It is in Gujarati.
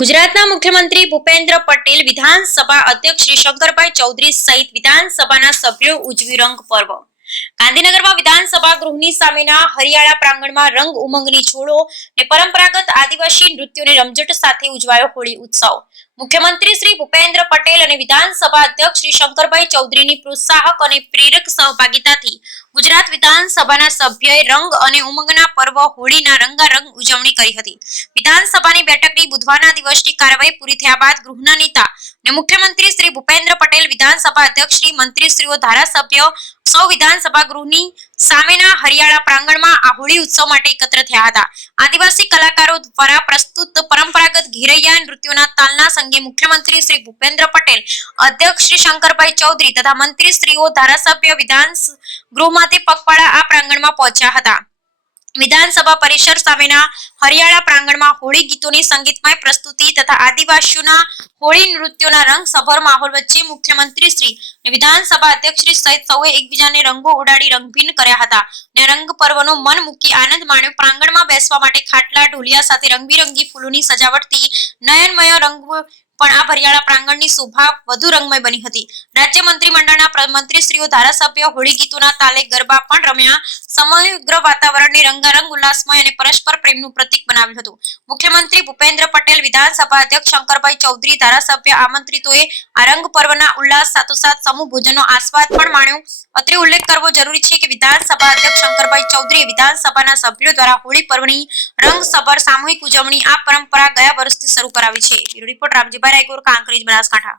ગુજરાતના મુખ્યમંત્રી ભૂપેન્દ્ર પટેલ વિધાનસભા અધ્યક્ષ શ્રી શંકરભાઈ ચૌધરી સહિત વિધાનસભાના સભ્યો ઉજવી રંગ પર્વ. ગાંધીનગરમાં વિધાનસભા ગૃહની સામેના હરિયાળા પ્રાંગણમાં રંગ ઉમંગની છોડો ને પરંપરાગત આદિવાસી નૃત્યોની રમઝટ સાથે ઉજવાયો હોળી ઉત્સવ. મુખ્યમંત્રી શ્રી ભૂપેન્દ્ર પટેલ અને વિધાનસભા અધ્યક્ષ શ્રી શંકરભાઈ ચૌધરીની પ્રોત્સાહક અને પ્રેરક સહભાગિતાથી ગુજરાત વિધાનસભાના સભ્યએ રંગ અને ઉમંગના પર્વ હોળીના રંગારંગ ઉજવણી કરી હતી. વિધાનસભાની બેઠકની બુધવારના દિવસની કાર્યવાહી પૂરી થયા બાદ ગૃહના નેતા અને મુખ્યમંત્રી શ્રી ભૂપેન્દ્ર પટેલ, વિધાનસભા અધ્યક્ષ શ્રી મંત્રીશ્રીઓ, ધારાસભ્ય, સૌ વિધાનસભા ગૃહની સામેના હરિયાળા પ્રાંગણમાં આ હોળી ઉત્સવ માટે એકત્ર થયા હતા. આદિવાસી કલાકારો દ્વારા પ્રસ્તુત નૃત્યોના તાલના સંગે મુખ્યમંત્રી શ્રી ભૂપેન્દ્ર પટેલ, અધ્યક્ષ શ્રી શંકરભાઈ ચૌધરી તથા મંત્રી શ્રીઓ ધારાસભ્ય વિધાન ગૃહમાંથી પગપાળા આ પ્રાંગણમાં પહોંચ્યા હતા. વિધાનસભા પરિસર સામેના હરિયાળા પ્રાંગણમાં હોળી ગીતોની સંગીતમય પ્રસ્તુતિ તથા આદિવાસીઓના હોળી નૃત્યોના રંગ સભર માહોલ વચ્ચે મુખ્યમંત્રી શ્રી અને વિધાનસભા અધ્યક્ષ શ્રી સહિત સૌએ એકબીજાને રંગો ઉડાડી રંગભીન કર્યા હતા ને રંગ પર્વનો મન મૂકી આનંદ માણ્યો. પ્રાંગણમાં બેસવા માટે ખાટલા, ઢોલિયા સાથે રંગબેરંગી ફૂલોની સજાવટથી નયનમય રંગ પણ આ ભરિયાળા પ્રાંગણની શોભા વધુ રંગમય બની હતી. રાજ્ય મંત્રીમંડળના પ્ર- મંત્રીશ્રીઓ, ધારાસભ્યો, હોળી ગીતોના તાલે ગરબા પણ રમ્યા. સમગ્ર વાતાવરણને રંગારંગ ઉલ્લાસમય અને પરસ્પર પ્રેમનું પ્રતીક બનાવ્યું હતું. મુખ્યમંત્રી ભૂપેન્દ્ર પટેલ, વિધાનસભા અધ્યક્ષ શંકરભાઈ ચૌધરી, ધારાસભ્ય આમંત્રિતોએ આ રંગ પર્વના ઉલ્લાસ સાથોસાથ સમૂહ ભોજનનો આસ્વાદ પણ માણ્યો. અત્રે ઉલ્લેખ કરવો જરૂરી છે કે વિધાનસભા અધ્યક્ષ શંકરભાઈ ચૌધરીએ વિધાનસભાના સભ્યો દ્વારા હોળી પર્વની રંગસભર સામૂહિક ઉજવણી આ પરંપરા ગયા વર્ષથી શરૂ કરાવી છે. રિપોર્ટ રામજીભાઈ રાયગોર, કાંકરેજ, બનાસકાંઠા.